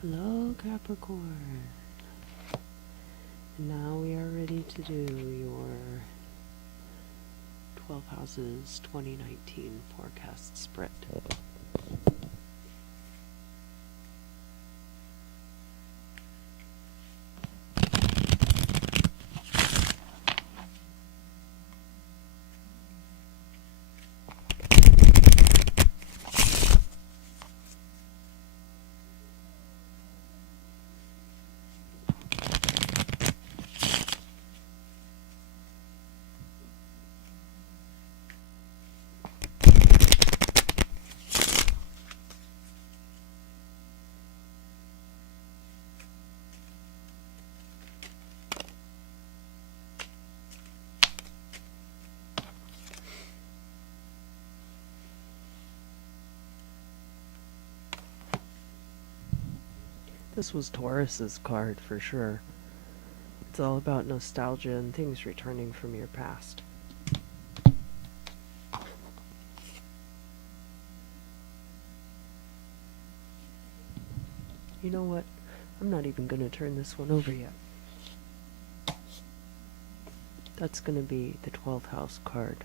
Hello, Capricorn. And now we are ready to do your 12 houses 2019 forecast spread. This was Taurus's card for sure. It's all about nostalgia and things returning from your past. You know what? I'm not even going to turn this one over yet. That's going to be the 12th house card.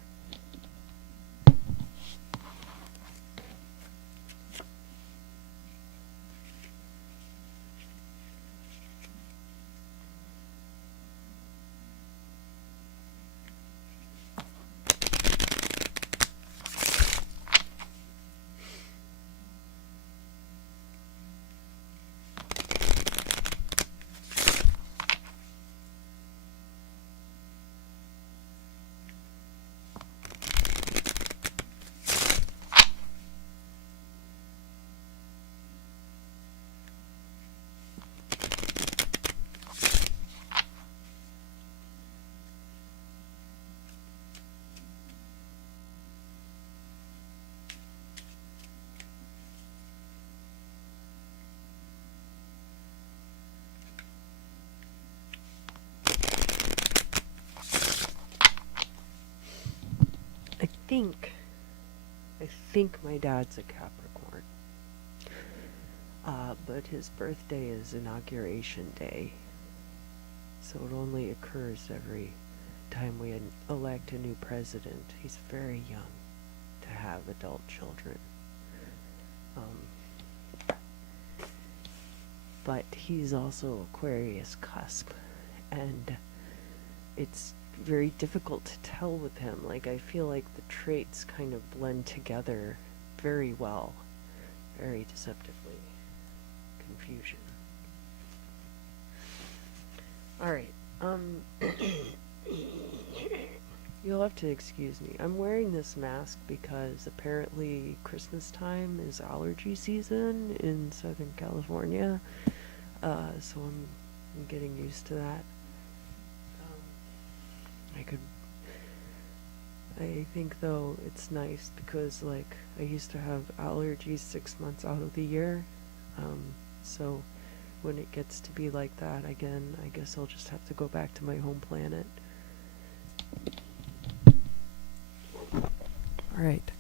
I think my dad's a Capricorn. But his birthday is inauguration day. So it only occurs every time we elect a new president. He's very young to have adult children. But he's also Aquarius cusp, and it's very difficult to tell with him. Like, I feel like the traits kind of blend together very well, very deceptively. Confusion. Alright, you'll have to excuse me. I'm wearing this mask because apparently Christmas time is allergy season in Southern California, so I'm getting used to that. I think though it's nice because like I used to have allergies 6 months out of the year, so when it gets to be like that again, I guess I'll just have to go back to my home planet. Alright,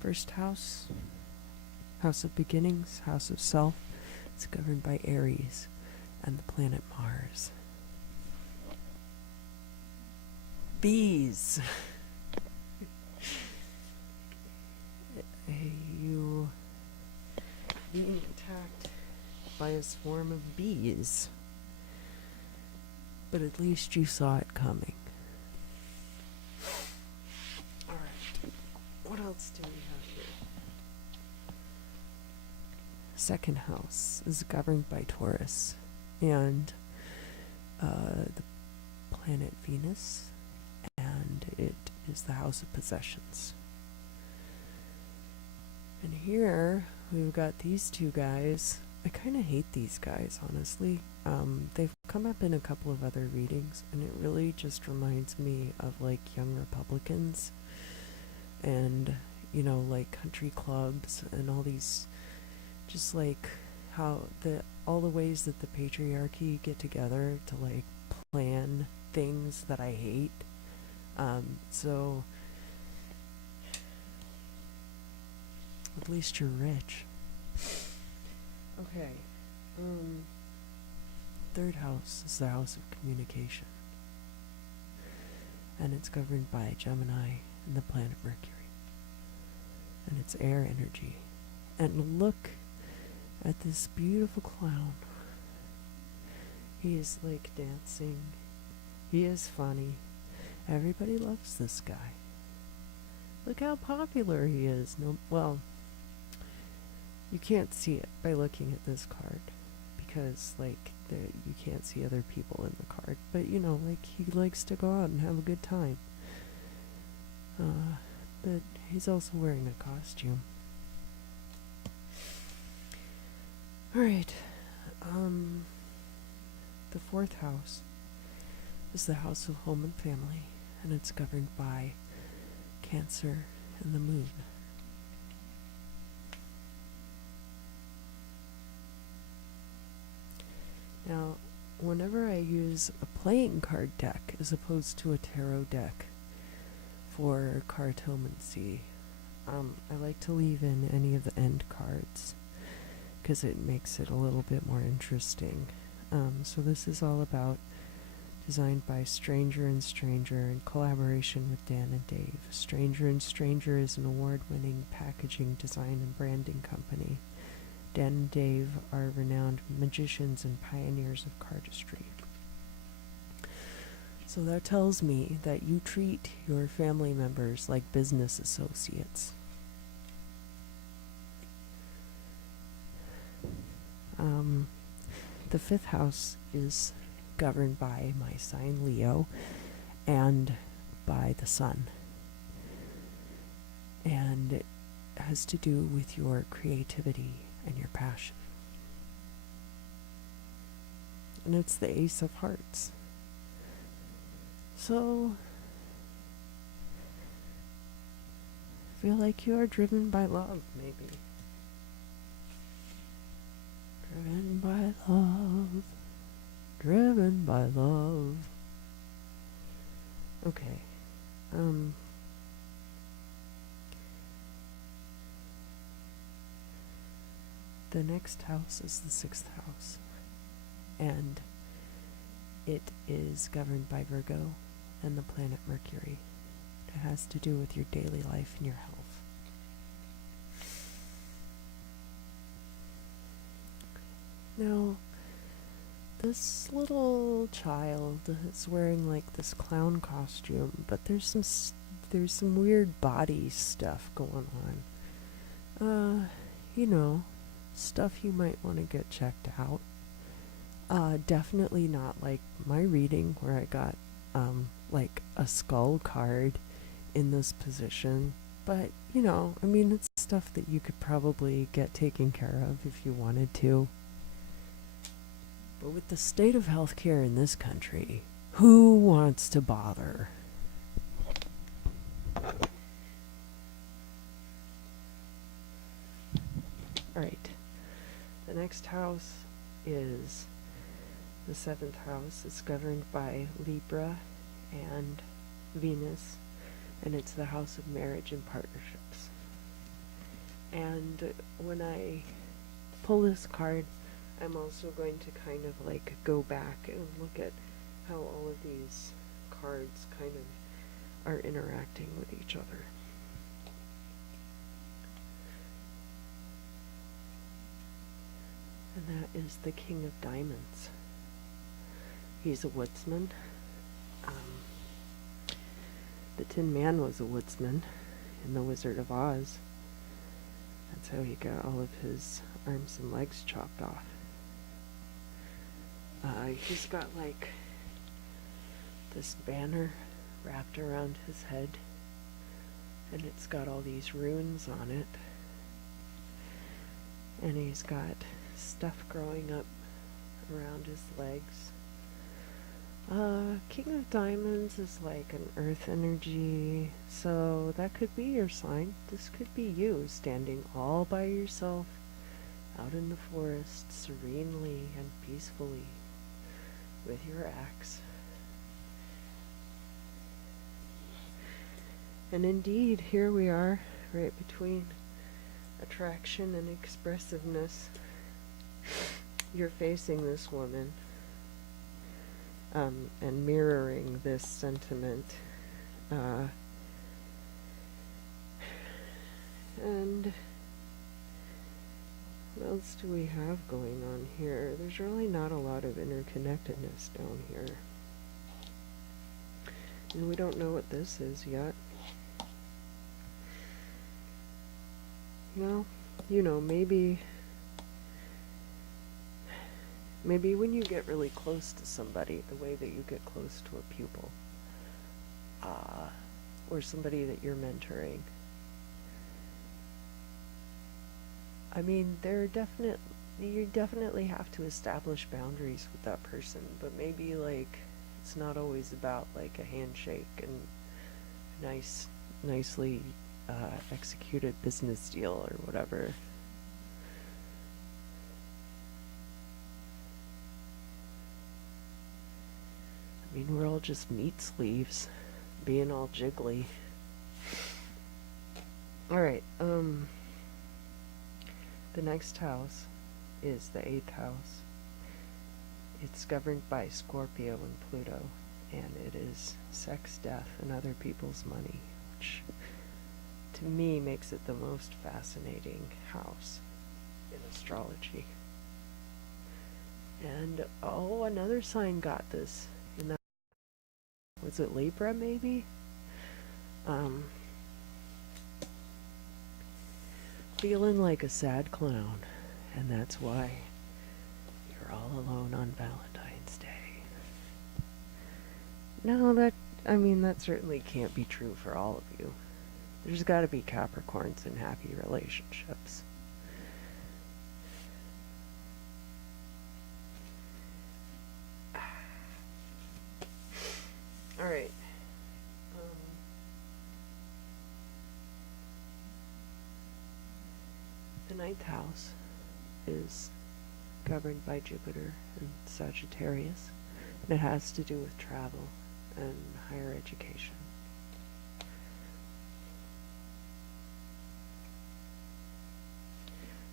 first house, house of beginnings, house of self. It's governed by Aries and the planet Mars. Bees! You being attacked by a swarm of bees. But at least you saw it coming. Alright, what else do we have here? Second house is governed by Taurus and the planet Venus, and it is the house of possessions. And here we've got these two guys. I kind of hate these guys, honestly. They've come up in a couple of other readings, and it really just reminds me of like young Republicans and, you know, like country clubs and all these, just like how all the ways that the patriarchy get together to like plan things that I hate. So at least you're rich. Okay, Um, Third house is the house of communication, and it's governed by Gemini and the planet Mercury, and it's air energy. And look at this beautiful clown. He is like dancing. He is funny. Everybody loves this guy. Look how popular he is. No, well, you can't see it by looking at this card because, like, you can't see other people in the card. But you know, like, he likes to go out and have a good time. But he's also wearing a costume. All right. The fourth house is the house of home and family, and it's governed by Cancer and the moon. Now, whenever I use a playing card deck as opposed to a tarot deck for cartomancy, I like to leave in any of the end cards because it makes it a little bit more interesting. So this is all about, designed by Stranger and Stranger in collaboration with Dan and Dave. Stranger and Stranger is an award-winning packaging design and branding company. Dan and Dave are renowned magicians and pioneers of cardistry. So that tells me that you treat your family members like business associates. The fifth house is governed by my sign Leo and by the sun. And it has to do with your creativity and your passion. And it's the Ace of Hearts. So, I feel like you are driven by love, maybe. Driven by love. Driven by love. Okay. The next house is the sixth house. And it is governed by Virgo and the planet Mercury. It has to do with your daily life and your health. Now, this little child is wearing like this clown costume, but there's some weird body stuff going on. You know, stuff you might want to get checked out. Definitely not like my reading where I got like a skull card in this position. But, you know, I mean, it's stuff that you could probably get taken care of if you wanted to. But with the state of healthcare in this country, who wants to bother? Alright. The next house is the seventh house. It's governed by Libra and Venus, and it's the house of marriage and partnerships. And when I pull this card, I'm also going to kind of like go back and look at how all of these cards kind of are interacting with each other. And that is the King of Diamonds. He's a woodsman. The Tin Man was a woodsman in The Wizard of Oz. That's how he got all of his arms and legs chopped off. He's got like this banner wrapped around his head, and it's got all these runes on it. And he's got stuff growing up around his legs. King of Diamonds is like an earth energy, so that could be your sign. This could be you standing all by yourself out in the forest serenely and peacefully with your axe. And indeed, here we are, right between attraction and expressiveness. you're facing this woman, and mirroring this sentiment. Uh, and what else do we have going on here? There's really not a lot of interconnectedness down here. And we don't know what this is yet. Well, maybe when you get really close to somebody, the way that you get close to a pupil, or somebody that you're mentoring, I mean, you definitely have to establish boundaries with that person, but maybe, like, it's not always about, like, a handshake and nicely executed business deal or whatever. I mean, we're all just meat sleeves, being all jiggly. Alright, the next house is the 8th house. It's governed by Scorpio and Pluto, and it is sex, death, and other people's money, which to me makes it the most fascinating house in astrology. And another sign got this in that. Was it Libra, maybe? Feeling like a sad clown, and that's why you're all alone on Valentine's Day. No, that certainly can't be true for all of you. There's got to be Capricorns in happy relationships. Alright. The 9th house is governed by Jupiter and Sagittarius, and it has to do with travel and higher education.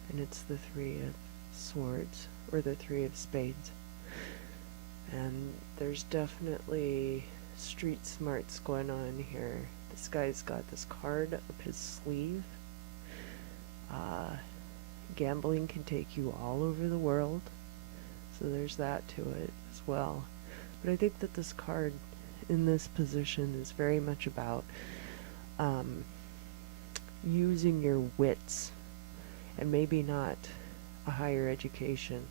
And it's the 3 of Swords, or the 3 of Spades. And there's definitely street smarts going on here. This guy's got this card up his sleeve. Gambling can take you all over the world, so there's that to it as well. But I think that this card in this position is very much about using your wits, and maybe not a higher education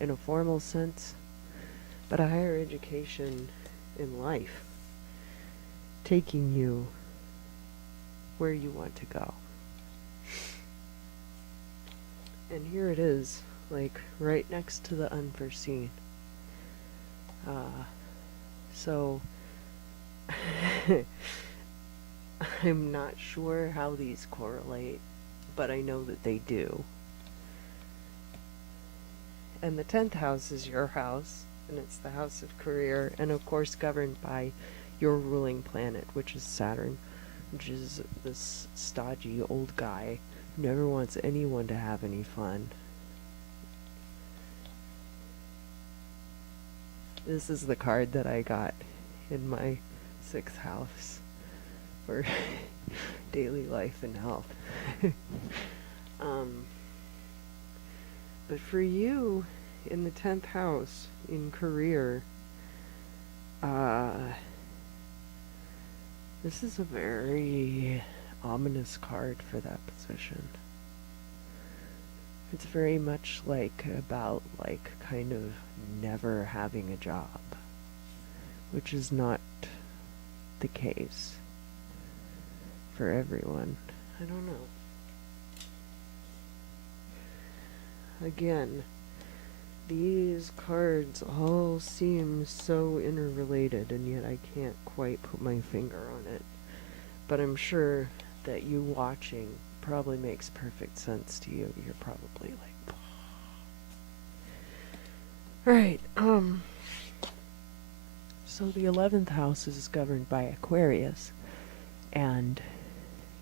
in a formal sense, but a higher education in life, taking you where you want to go. And here it is, like, right next to the unforeseen. So, I'm not sure how these correlate, but I know that they do. And the 10th house is your house, and it's the house of career, and of course governed by your ruling planet, which is Saturn, which is this stodgy old guy who never wants anyone to have any fun. This is the card that I got in my 6th house for daily life and health. But for you, in the 10th house, in career, this is a very ominous card for that position. It's very much like about, like, kind of never having a job, which is not the case for everyone. I don't know. Again, these cards all seem so interrelated, and yet I can't quite put my finger on it. But I'm sure that you watching probably makes perfect sense to you. You're probably like, alright, so the 11th house is governed by Aquarius and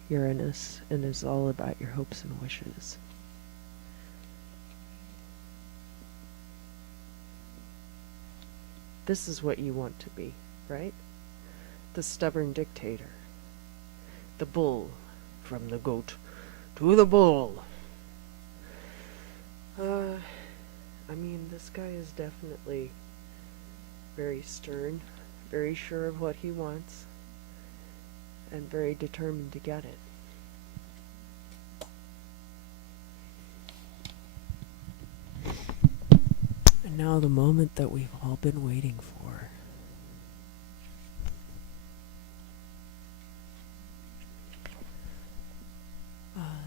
Uranus, and is all about your hopes and wishes. This is what you want to be, right? The stubborn dictator. The bull. From the goat to the bull. I mean, this guy is definitely very stern, very sure of what he wants, and very determined to get it. And now the moment that we've all been waiting for.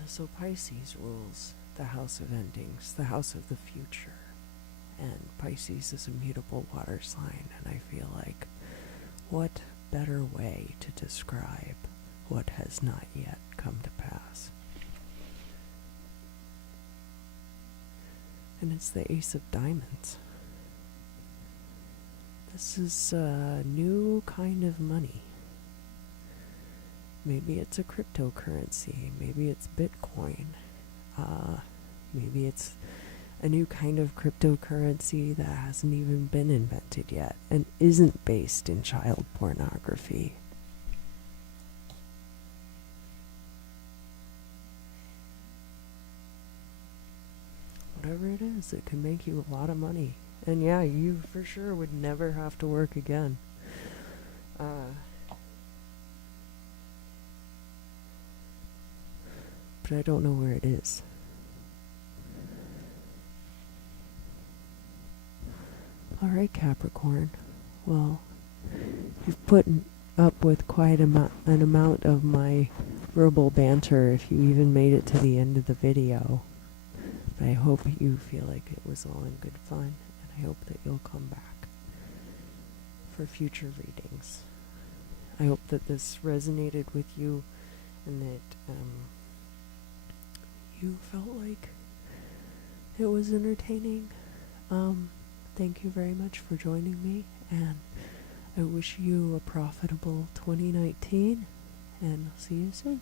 So Pisces rules the house of endings, the house of the future. And Pisces is a mutable water sign, and I feel like what better way to describe what has not yet come to pass? And it's the Ace of Diamonds. This is a new kind of money. Maybe it's a cryptocurrency, maybe it's Bitcoin, maybe it's a new kind of cryptocurrency that hasn't even been invented yet and isn't based in child pornography. Whatever it is, it can make you a lot of money. And yeah, you for sure would never have to work again. But I don't know where it is. Alright, Capricorn. Well, you've put up with quite an amount of my verbal banter if you even made it to the end of the video. But I hope you feel like it was all in good fun, and I hope that you'll come back for future readings. I hope that this resonated with you and that you felt like it was entertaining. Thank you very much for joining me, and I wish you a profitable 2019, and I'll see you soon.